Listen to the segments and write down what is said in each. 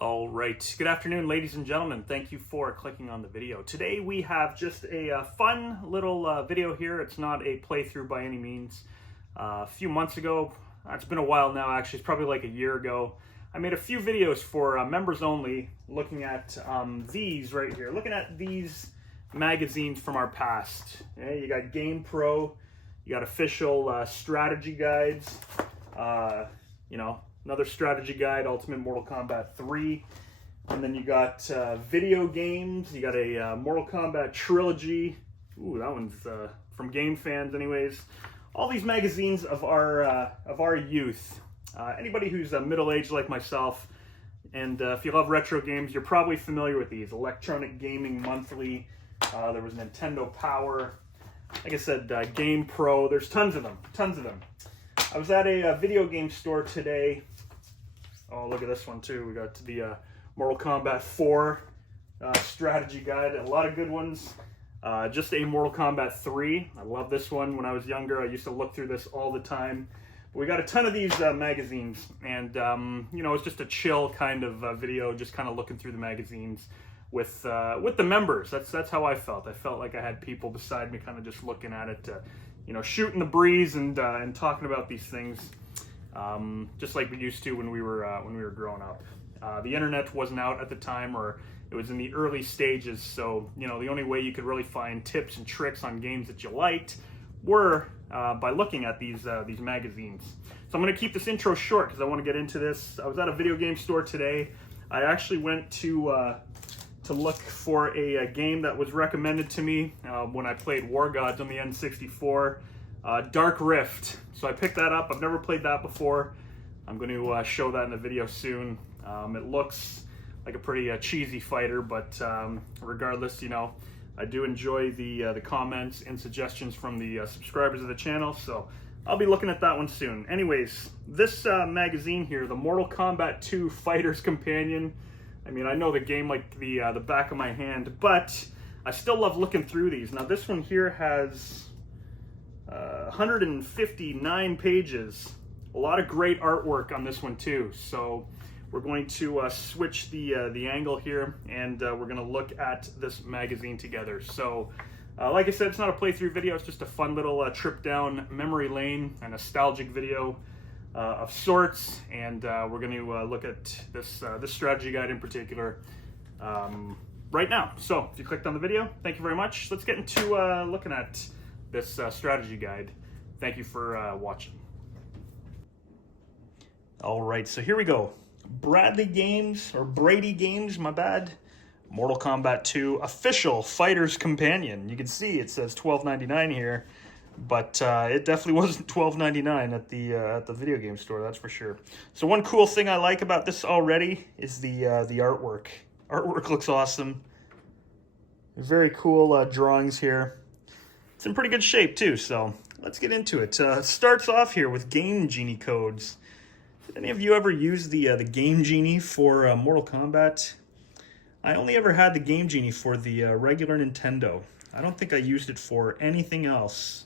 All right, good afternoon, ladies and gentlemen. Thank you for clicking on the video. Today we have just a fun little video here. It's not a playthrough by any means. A few months ago, it's been a while now actually, it's probably like a year ago, I made a few videos for members only looking at these right here. Looking at these magazines from our past. Yeah, you got Game Pro, you got official strategy guides, another strategy guide, Ultimate Mortal Kombat 3. And then you got video games. You got a Mortal Kombat trilogy. Ooh, that one's from Game Fans anyways. All these magazines of our youth. Anybody who's middle-aged like myself, and if you love retro games, you're probably familiar with these. Electronic Gaming Monthly. There was Nintendo Power. Like I said, Game Pro. There's tons of them. Tons of them. I was at a video game store today. Oh, look at this one too. We got the Mortal Kombat 4 strategy guide. A lot of good ones. Just a Mortal Kombat 3. I love this one. When I was younger, I used to look through this all the time. But we got a ton of these magazines, and it's just a chill kind of video, just kind of looking through the magazines with the members. That's how I felt. I felt like I had people beside me, kind of just looking at it, shooting the breeze and talking about these things. Just like we used to when we were growing up. The internet wasn't out at the time, or it was in the early stages, so the only way you could really find tips and tricks on games that you liked were by looking at these magazines. So I'm going to keep this intro short because I want to get into this. I was at a video game store today. I actually went to look for a game that was recommended to me when I played War Gods on the N64. Dark Rift. So I picked that up. I've never played that before. I'm going to show that in the video soon. It looks like a pretty cheesy fighter, but regardless, I do enjoy the comments and suggestions from the subscribers of the channel, so I'll be looking at that one soon. Anyways, this magazine here, the Mortal Kombat 2 Fighter's Companion. I mean, I know the game like the back of my hand, but I still love looking through these. Now, this one here has 159 pages. A lot of great artwork on this one too. So we're going to switch the angle here, and we're going to look at this magazine together. So like I said, it's not a playthrough video. It's just a fun little trip down memory lane, a nostalgic video of sorts. And we're going to look at this strategy guide in particular right now. So if you clicked on the video, thank you very much. Let's get into looking at this strategy guide. Thank you for watching. All right, so here we go. Brady Games, my bad. Mortal Kombat 2 Official Fighter's Companion. You can see it says $12.99 here, but it definitely wasn't $12.99 at the video game store, that's for sure. So one cool thing I like about this already is the artwork. Artwork looks awesome. Very cool drawings here. It's in pretty good shape too, so let's get into it. Starts off here with Game Genie codes. Did any of you ever use the Game Genie for Mortal Kombat? I only ever had the Game Genie for the regular Nintendo. I don't think I used it for anything else.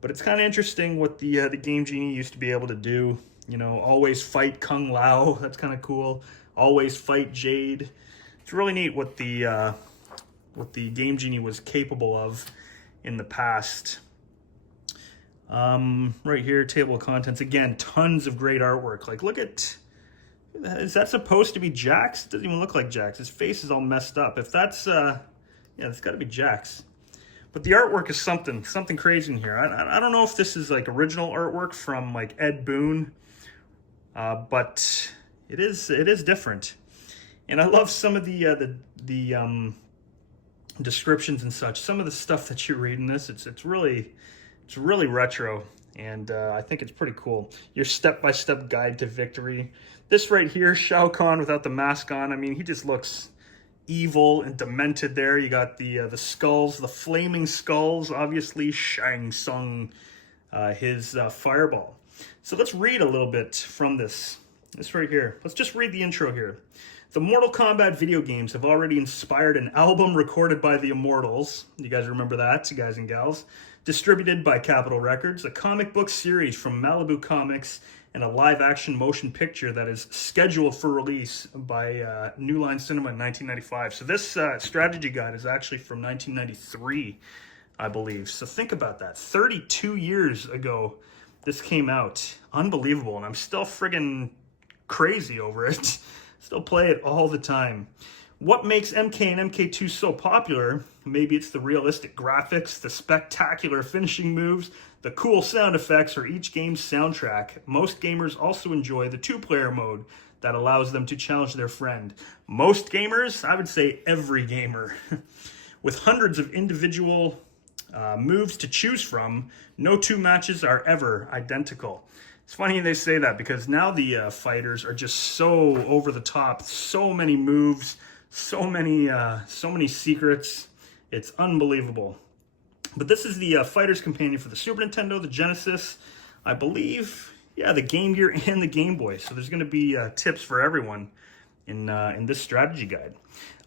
But it's kind of interesting what the Game Genie used to be able to do. Always fight Kung Lao. That's kind of cool. Always fight Jade. It's really neat what the Game Genie was capable of in the past. Right here, table of contents. Again, tons of great artwork. Like, look at, is that supposed to be Jax? It doesn't even look like Jax. His face is all messed up. If that's, yeah, it's got to be Jax. But the artwork is something crazy in here. I don't know if this is like original artwork from like Ed Boon, but it is different. And I love some of the descriptions and such. Some of the stuff that you read in this, it's really retro, and I think it's pretty cool. Your step-by-step guide to victory. This right here, Shao Kahn without the mask on. I mean, he just looks evil and demented there. You got the skulls, the flaming skulls, obviously Shang Tsung, his fireball. So let's read a little bit from this right here. Let's just read the intro here. The Mortal Kombat video games have already inspired an album recorded by the Immortals. You guys remember that, you guys and gals? Distributed by Capitol Records, a comic book series from Malibu Comics, and a live-action motion picture that is scheduled for release by New Line Cinema in 1995. So this strategy guide is actually from 1993, I believe. So think about that. 32 years ago, this came out. Unbelievable, and I'm still friggin' crazy over it. Still play it all the time. What makes MK and MK2 so popular? Maybe it's the realistic graphics, the spectacular finishing moves, the cool sound effects, or each game's soundtrack. Most gamers also enjoy the two-player mode that allows them to challenge their friend. Most gamers? I would say every gamer. With hundreds of individual moves to choose from, no two matches are ever identical. It's funny they say that because now the fighters are just so over the top, so many moves, so many secrets. It's unbelievable. But this is the Fighter's Companion for the Super Nintendo, the Genesis, I believe, yeah, the Game Gear and the Game Boy. So there's going to be tips for everyone in this strategy guide.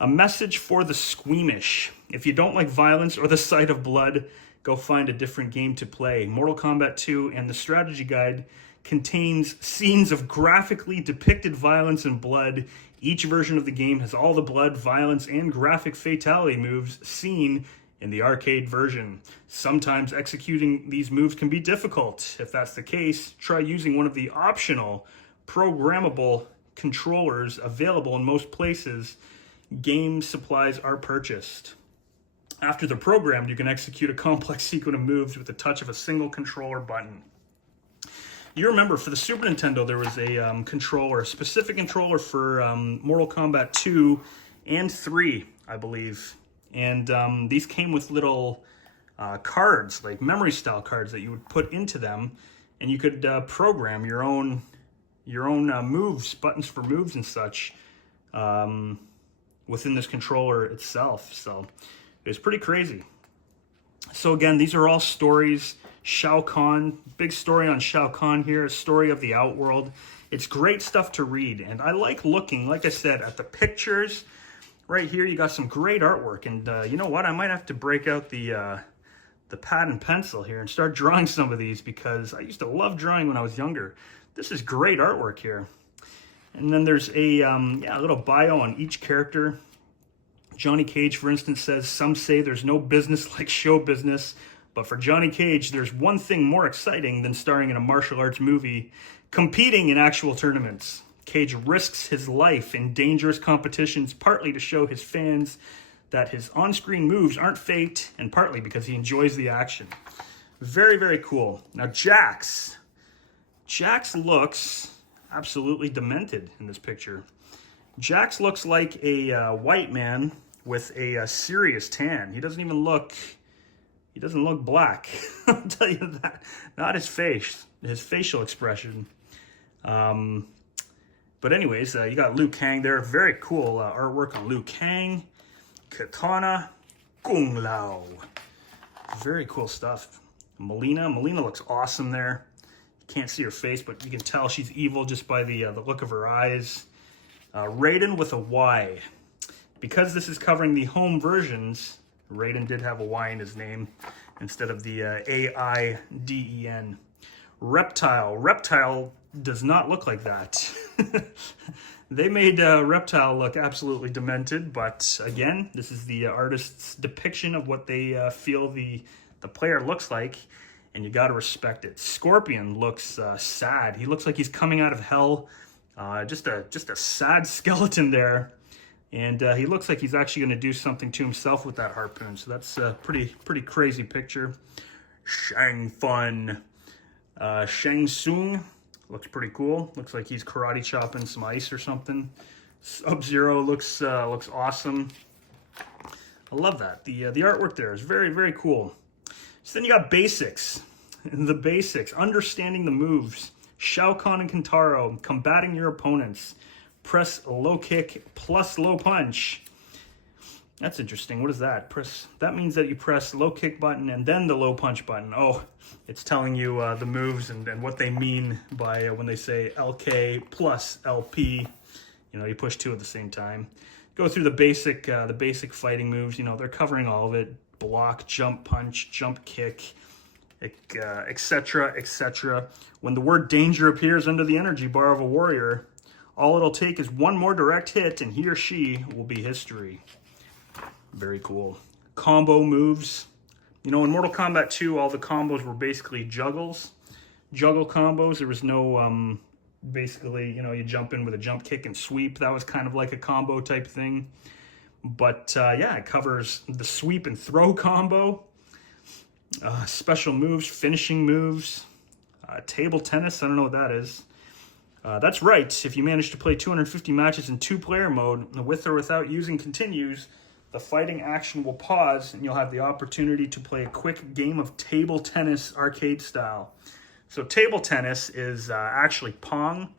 A message for the squeamish. If you don't like violence or the sight of blood, go find a different game to play. Mortal Kombat 2 and the strategy guide contains scenes of graphically depicted violence and blood. Each version of the game has all the blood, violence, and graphic fatality moves seen in the arcade version. Sometimes executing these moves can be difficult. If that's the case, try using one of the optional programmable controllers available in most places game supplies are purchased. After they're programmed, you can execute a complex sequence of moves with the touch of a single controller button. You remember, for the Super Nintendo, there was a controller, a specific controller for Mortal Kombat 2 and 3, I believe. And these came with little cards, like memory-style cards that you would put into them, and you could program your own moves, buttons for moves and such, within this controller itself. So it was pretty crazy. So again, these are all stories. Shao Kahn, big story on Shao Kahn here, a story of the Outworld. It's great stuff to read, and I like looking, like I said, at the pictures. Right here, you got some great artwork, and you know what? I might have to break out the pad and pencil here and start drawing some of these, because I used to love drawing when I was younger. This is great artwork here. And then there's a little bio on each character. Johnny Cage, for instance, says, "Some say there's no business like show business, but for Johnny Cage, there's one thing more exciting than starring in a martial arts movie, competing in actual tournaments. Cage risks his life in dangerous competitions, partly to show his fans that his on-screen moves aren't faked, and partly because he enjoys the action." Very, very cool. Now, Jax looks absolutely demented in this picture. Jax looks like a white man with a serious tan. He doesn't look black. I'll tell you that. Not his face, his facial expression. But anyways, you got Liu Kang there. Very cool artwork on Liu Kang. Katana, Kung Lao. Very cool stuff. Melina looks awesome there. You can't see her face, but you can tell she's evil just by the look of her eyes. Raiden with a Y. Because this is covering the home versions, Raiden did have a Y in his name instead of the A-I-D-E-N. Reptile does not look like that. They made Reptile look absolutely demented, but again, this is the artist's depiction of what they feel the player looks like, and you gotta respect it. Scorpion looks sad. He looks like he's coming out of hell. Just a sad skeleton there. And he looks like he's actually going to do something to himself with that harpoon. So that's a pretty crazy picture. Shang Fun. Shang Tsung looks pretty cool. Looks like he's karate chopping some ice or something. Sub-Zero looks awesome. I love that. The artwork there is very, very cool. So then you got basics. The basics. Understanding the moves. Shao Kahn and Kentaro. Combating your opponents. Press low kick plus low punch. That's interesting. What is that? That means that you press low kick button and then the low punch button. Oh, it's telling you the moves and what they mean by when they say LK plus LP. You know, you push two at the same time. Go through the basic fighting moves. You know, they're covering all of it. Block, jump, punch, jump, kick. etc., etc. When the word danger appears under the energy bar of a warrior, all it'll take is one more direct hit and he or she will be history. Very cool. Combo moves. You know, in Mortal Kombat 2, all the combos were basically juggles. Juggle combos. There was no, basically, you know, you jump in with a jump kick and sweep. That was kind of like a combo type thing. But, yeah, it covers the sweep and throw combo. Special moves, finishing moves. Table tennis, I don't know what that is. That's right, if you manage to play 250 matches in 2-player mode, with or without using continues, the fighting action will pause and you'll have the opportunity to play a quick game of table tennis arcade style. So table tennis is actually Pong,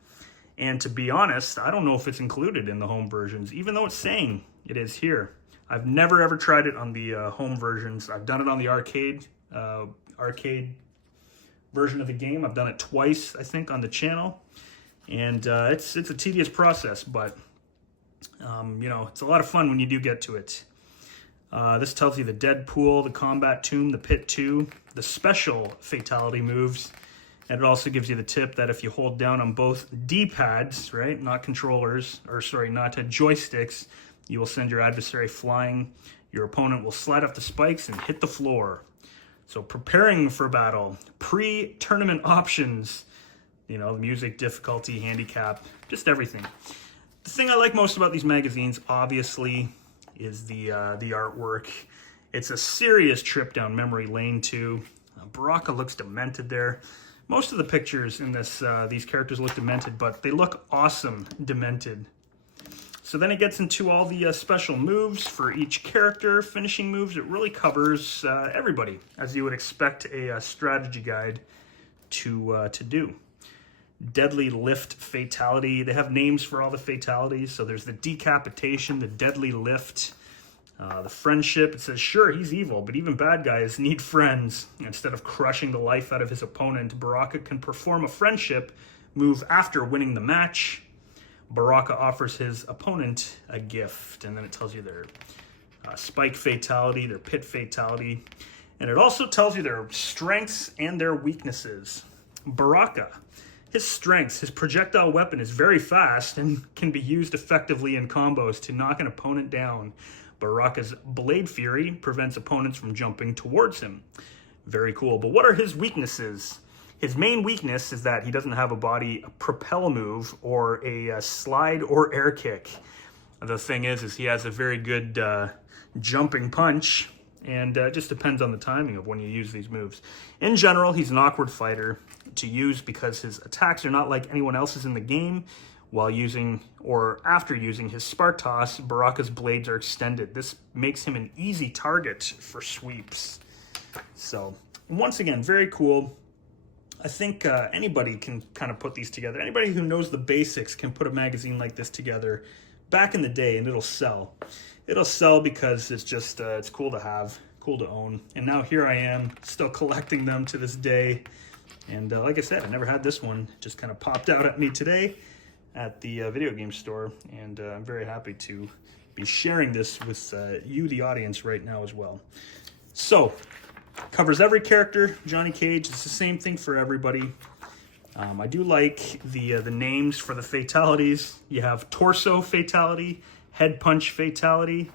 and to be honest, I don't know if it's included in the home versions, even though it's saying it is here. I've never ever tried it on the home versions. I've done it on the arcade version of the game. I've done it twice, I think, on the channel. And it's a tedious process, but you know, it's a lot of fun when you do get to it. This tells you the dead pool, the combat tomb, the pit 2, the special fatality moves, and it also gives you the tip that if you hold down on both D-pads, right, not controllers, or sorry, not joysticks, you will send your adversary flying. Your opponent will slide off the spikes and hit the floor. So preparing for battle, pre-tournament options, you know, music, difficulty, handicap, just everything. The thing I like most about these magazines, obviously, is the artwork. It's a serious trip down memory lane, too. Baraka looks demented there. Most of the pictures in this, these characters look demented, but they look awesome demented. So then it gets into all the special moves for each character, finishing moves. It really covers everybody, as you would expect a strategy guide to do. Deadly lift fatality. They have names for all the fatalities. So there's the decapitation, the deadly lift, the friendship. It says, sure, he's evil, but even bad guys need friends. Instead of crushing the life out of his opponent, Baraka can perform a friendship move after winning the match. Baraka offers his opponent a gift, and then it tells you their spike fatality, their pit fatality, and it also tells you their strengths and their weaknesses. Baraka. His strengths, his projectile weapon is very fast and can be used effectively in combos to knock an opponent down. Baraka's Blade Fury prevents opponents from jumping towards him. Very cool. But what are his weaknesses? His main weakness is that he doesn't have a body propel move or a slide or air kick. The thing is he has a very good jumping punch, and it just depends on the timing of when you use these moves. In general, he's an awkward fighter to use because his attacks are not like anyone else's in the game. While using or after using his Spartos, Baraka's blades are extended. This makes him an easy target for sweeps. So once again, very cool. I think anybody can kind of put these together. Anybody who knows the basics can put a magazine like this together back in the day, and it'll sell. It'll sell because it's just it's cool to have, cool to own. And now here I am, still collecting them to this day. And like I said, I never had this one. It just kind of popped out at me today at the video game store, and I'm very happy to be sharing this with you, the audience, right now as well. So, covers every character, Johnny Cage. It's the same thing for everybody. I do like the names for the fatalities. You have torso fatality, head punch fatality.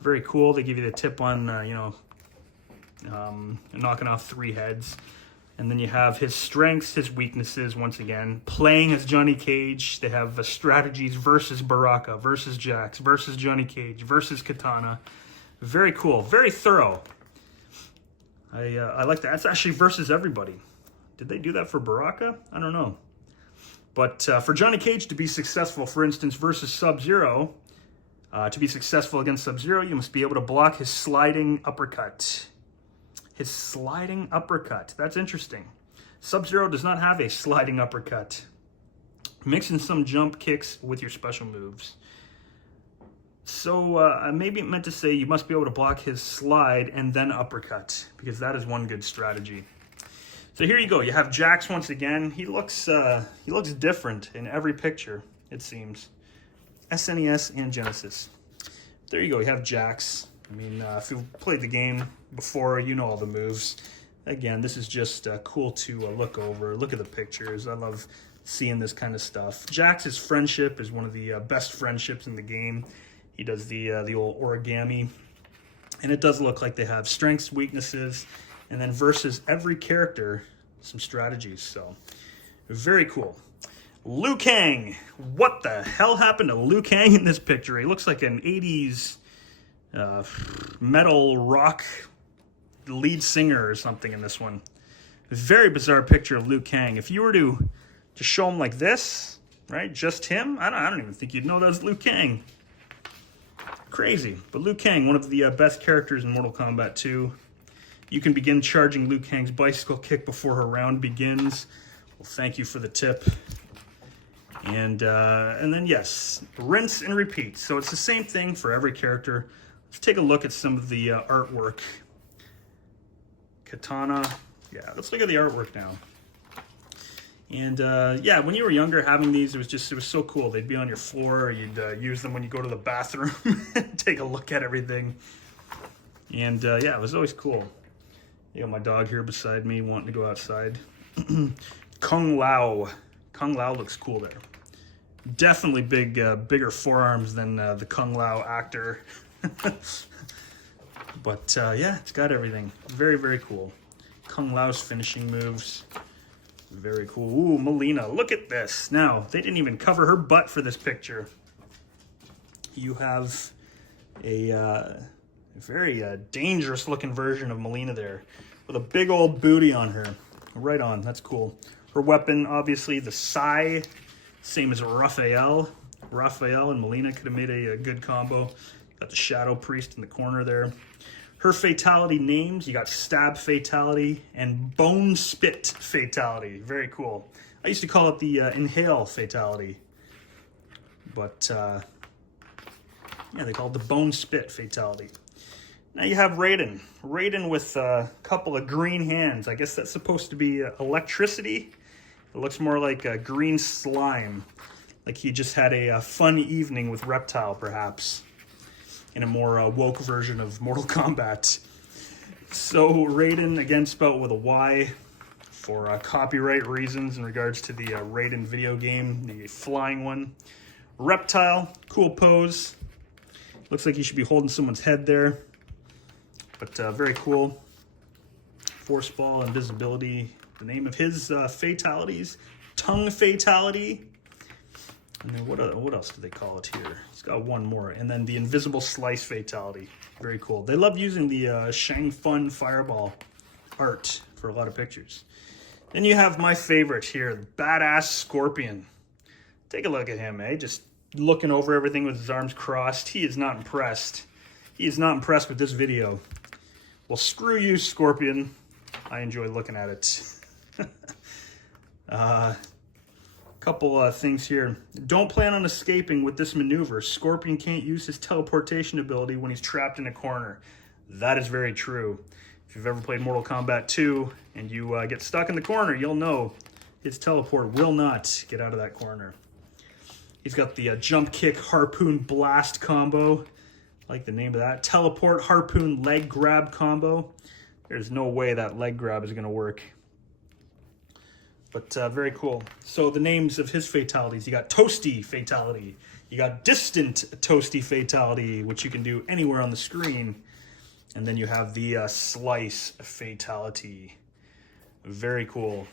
Very cool. They give you the tip on, knocking off 3 heads. And then you have his strengths, his weaknesses, once again. Playing as Johnny Cage, they have strategies versus Baraka, versus Jax, versus Johnny Cage, versus Katana. Very cool, very thorough. I like that. That's actually versus everybody. Did they do that for Baraka? I don't know. But for Johnny Cage to be successful, for instance, versus Sub-Zero, to be successful against Sub-Zero, you must be able to block his sliding uppercut. His sliding uppercut. That's interesting. Sub-Zero does not have a sliding uppercut. Mixing some jump kicks with your special moves. So maybe it meant to say you must be able to block his slide and then uppercut, because that is one good strategy. So here you go. You have Jax once again. He looks different in every picture, it seems. SNES and Genesis. There you go. You have Jax. I mean, if you've played the game before, you know all the moves. again, this is just cool to look over. Look at the pictures. I love seeing this kind of stuff. Jax's friendship is one of the best friendships in the game. He does the old origami. And it does look like they have strengths, weaknesses, and then versus every character, some strategies. So, very cool. Liu Kang. What the hell happened to Liu Kang in this picture? He looks like an 80s metal rock lead singer or something in this one. Very bizarre picture of Liu Kang. If you were to show him like this, right, just him, I don't even think you'd know that was Liu Kang. Crazy. But Liu Kang, one of the best characters in Mortal Kombat 2. You can begin charging Liu Kang's bicycle kick before her round begins. Well, thank you for the tip. And then, yes, rinse and repeat. So it's the same thing for every character. Let's take a look at some of the artwork. Katana. Yeah, let's look at the artwork now. And yeah, when you were younger, having these, it was so cool. They'd be on your floor, or you'd use them when you go to the bathroom and take a look at everything. And yeah, it was always cool. You got my dog here beside me wanting to go outside. Kung Lao. Kung Lao looks cool there. Definitely bigger forearms than the Kung Lao actor. But yeah, it's got everything. Very, very cool. Kung Lao's finishing moves. Very cool. Ooh, Melina, look at this. Now, they didn't even cover her butt for this picture. You have a very dangerous looking version of Melina there with a big old booty on her. Right on, that's cool. Her weapon, obviously, the Sai, same as Raphael. Raphael and Melina could have made a good combo. Got the Shadow Priest in the corner there. Her fatality names, you got Stab Fatality and Bone Spit Fatality. Very cool. I used to call it the Inhale Fatality. But, yeah, they call it the Bone Spit Fatality. Now you have Raiden. Raiden with a couple of green hands. I guess that's supposed to be electricity. It looks more like a green slime. Like he just had a fun evening with Reptile, perhaps. In a more woke version of Mortal Kombat. So Raiden, again spelled with a Y for copyright reasons in regards to the Raiden video game, the flying one. Reptile, cool pose. Looks like he should be holding someone's head there. But very cool. Force Ball, Invisibility. The name of his fatalities, Tongue Fatality. And then what else do they call it here? It's got one more. And then the Invisible Slice Fatality. Very cool. They love using the Shang Fun Fireball art for a lot of pictures. Then you have my favorite here, Badass Scorpion. Take a look at him, eh? Just looking over everything with his arms crossed. He is not impressed. He is not impressed with this video. Well, screw you, Scorpion. I enjoy looking at it. Couple things here. Don't plan on escaping with this maneuver. Scorpion can't use his teleportation ability when he's trapped in a corner. That is very true. If you've ever played Mortal Kombat 2 and you get stuck in the corner, you'll know his teleport will not get out of that corner. He's got the jump kick harpoon blast combo. I like the name of that. Teleport harpoon leg grab combo. There's no way that leg grab is going to work. But very cool. So the names of his fatalities, you got Toasty Fatality. You got Distant Toasty Fatality, which you can do anywhere on the screen. And then you have the Slice Fatality. Very cool.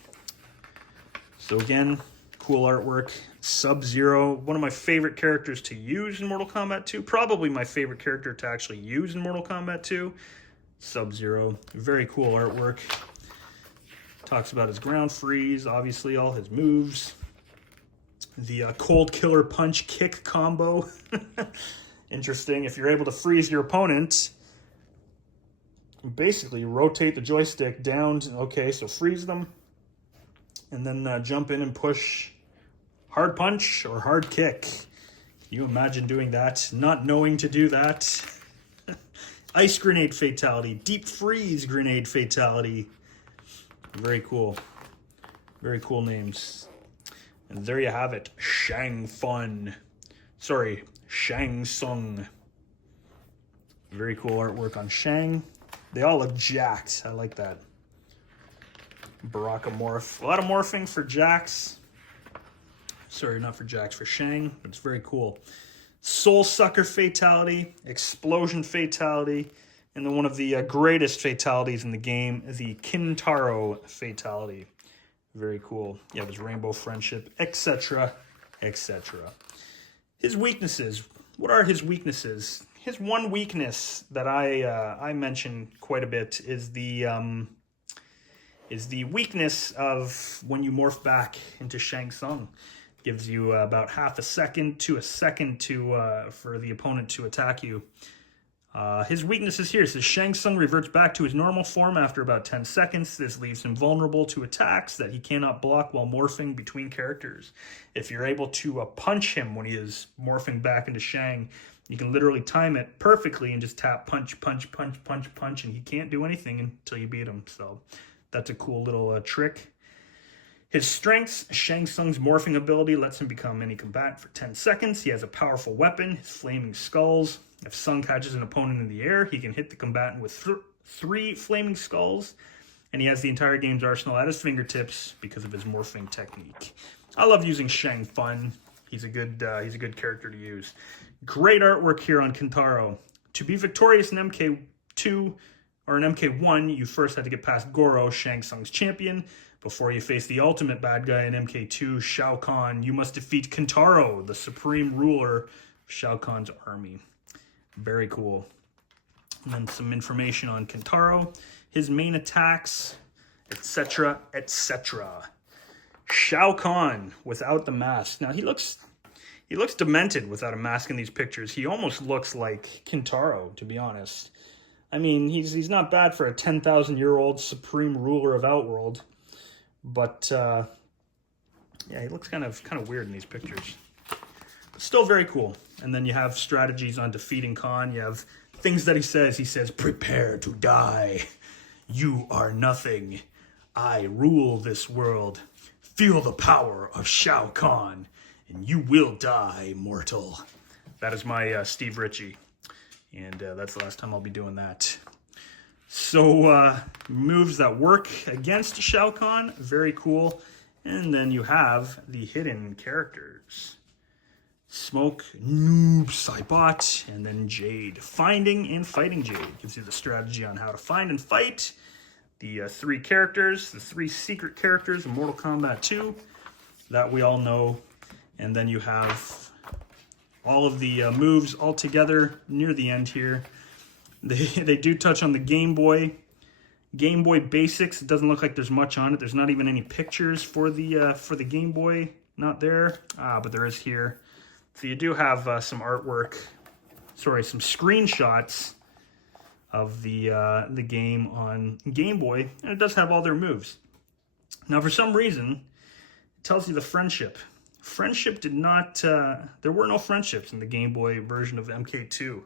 So again, cool artwork. Sub-Zero, one of my favorite characters to use in Mortal Kombat 2. Probably my favorite character to actually use in Mortal Kombat 2. Sub-Zero. Very cool artwork. Talks about his ground freeze, obviously all his moves. The cold killer punch kick combo. Interesting. If you're able to freeze your opponent, basically rotate the joystick down. Okay, so freeze them. And then jump in and push hard punch or hard kick. Can you imagine doing that? Not knowing to do that. Ice grenade fatality. Deep freeze grenade fatality. Very cool. Very cool names. And there you have it. Shang Fun. Sorry, Shang Tsung. Very cool artwork on Shang. They all look jacked. I like that. Barakamorph. A lot of morphing for Jax. Sorry, not for Jax, for Shang, but it's very cool. Soul Sucker Fatality, Explosion Fatality, and then one of the greatest fatalities in the game, the Kintaro Fatality. Very cool. You have his Rainbow Friendship, etc., etc. His weaknesses. What are his weaknesses? His one weakness that I mention quite a bit is the weakness of when you morph back into Shang Tsung. Gives you about half a second to a second for the opponent to attack you. His weakness is here. It says Shang Tsung reverts back to his normal form after about 10 seconds. This leaves him vulnerable to attacks that he cannot block while morphing between characters. If you're able to punch him when he is morphing back into Shang, you can literally time it perfectly and just tap punch, punch, punch, punch, punch, and he can't do anything until you beat him. So that's a cool little trick. His strengths, Shang Tsung's morphing ability lets him become any combatant for 10 seconds. He has a powerful weapon, his flaming skulls. If Tsung catches an opponent in the air, he can hit the combatant with 3 flaming skulls. And he has the entire game's arsenal at his fingertips because of his morphing technique. I love using Shang Fun. He's a good character to use. Great artwork here on Kintaro. To be victorious in MK2 or in MK1, you first had to get past Goro, Shang Tsung's champion. Before you face the ultimate bad guy in MK2, Shao Kahn, you must defeat Kintaro, the supreme ruler of Shao Kahn's army. Very cool. And then some information on Kintaro, his main attacks, etc., etc. Shao Kahn without the mask. Now he looks demented without a mask in these pictures. He almost looks like Kintaro, to be honest. I mean, he's not bad for a 10,000-year-old supreme ruler of Outworld. But, yeah, he looks kind of weird in these pictures. But still very cool. And then you have strategies on defeating Khan. You have things that he says. He says, prepare to die. You are nothing. I rule this world. Feel the power of Shao Kahn, and you will die, mortal. That is my Steve Ritchie. And that's the last time I'll be doing that. So, moves that work against Shao Kahn, very cool. And then you have the hidden characters. Smoke, Noob, Saibot, and then Jade. Finding and fighting Jade gives you the strategy on how to find and fight. The 3 characters, the 3 secret characters in Mortal Kombat 2 that we all know. And then you have all of the moves all together near the end here. They do touch on the Game Boy basics. It doesn't look like there's much on it. There's not even any pictures for the Game Boy. Not there. But there is here. So you do have some artwork. Sorry, some screenshots of the game on Game Boy, and it does have all their moves. Now, for some reason, it tells you the friendship. Friendship did not. There were no friendships in the Game Boy version of MK2.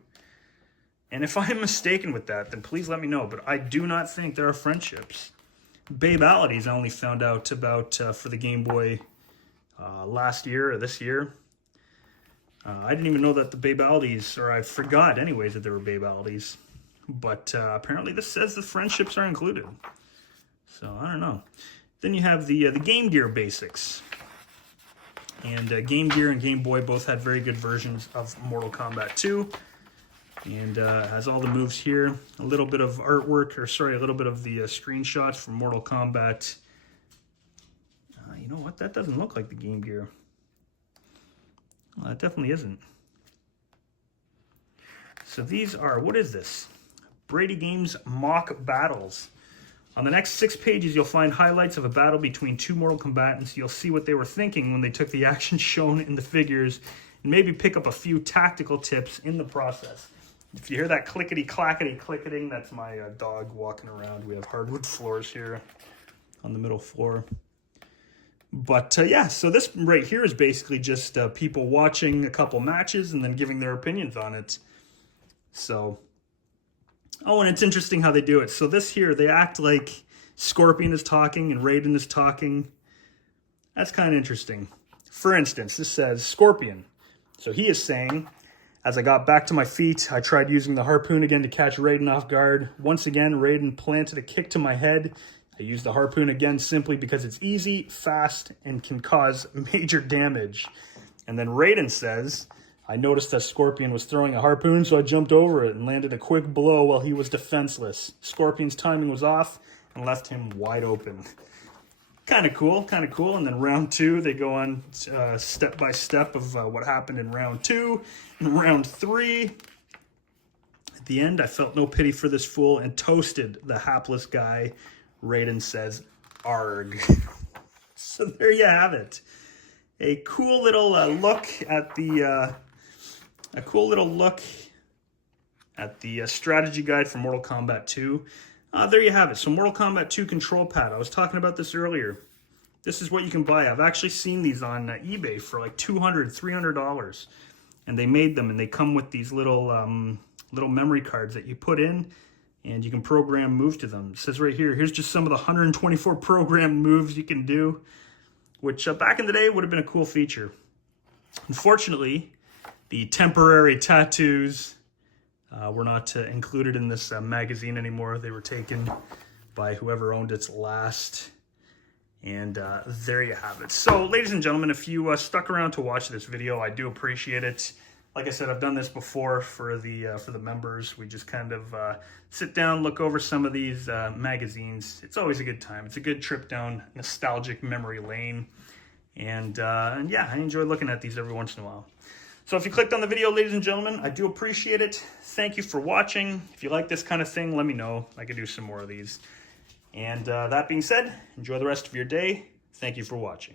And if I'm mistaken with that, then please let me know. But I do not think there are friendships. Babalities I only found out about for the Game Boy last year or this year. I didn't even know that the Babalities, or I forgot anyways that there were Babalities. But apparently this says the friendships are included. So I don't know. Then you have the Game Gear basics. And Game Gear and Game Boy both had very good versions of Mortal Kombat 2. And has all the moves here, a little bit of artwork, or sorry, a little bit of the screenshots from Mortal Kombat. You know what? That doesn't look like the Game Gear. Well, it definitely isn't. So these are, what is this? Brady Games mock battles. On the next 6 pages, you'll find highlights of a battle between 2 mortal combatants. You'll see what they were thinking when they took the action shown in the figures, and maybe pick up a few tactical tips in the process. If you hear that clickety-clicketing, that's my dog walking around. We have hardwood floors here on the middle floor. But yeah, so this right here is basically just people watching a couple matches and then giving their opinions on it. So, oh, and it's interesting how they do it. So this here, they act like Scorpion is talking and Raiden is talking. That's kind of interesting. For instance, this says Scorpion. So he is saying, as I got back to my feet, I tried using the harpoon again to catch Raiden off guard. Once again, Raiden planted a kick to my head. I use the harpoon again simply because it's easy, fast, and can cause major damage. And then Raiden says, I noticed that Scorpion was throwing a harpoon, so I jumped over it and landed a quick blow while he was defenseless. Scorpion's timing was off and left him wide open. Kind of cool, kind of cool. And then round 2, they go on step by step of what happened in round 2. In round 3, at the end, I felt no pity for this fool and toasted the hapless guy. Raiden says, "Arg." So there you have it. A cool little look at the strategy guide for Mortal Kombat 2. There you have it. So Mortal Kombat 2 control pad. I was talking about this earlier. This is what you can buy. I've actually seen these on eBay for like $200, $300, and they made them, and they come with these little memory cards that you put in, and you can program moves to them. It says right here, here's just some of the 124 programmed moves you can do, which back in the day would have been a cool feature. Unfortunately, the temporary tattoos were not included in this magazine anymore. They were taken by whoever owned it last. And there you have it. So, ladies and gentlemen, if you stuck around to watch this video, I do appreciate it. Like I said, I've done this before for the members. We just kind of sit down, look over some of these magazines. It's always a good time. It's a good trip down nostalgic memory lane. And yeah, I enjoy looking at these every once in a while. So if you clicked on the video, ladies and gentlemen, I do appreciate it. Thank you for watching. If you like this kind of thing, let me know. I could do some more of these. And that being said, enjoy the rest of your day. Thank you for watching.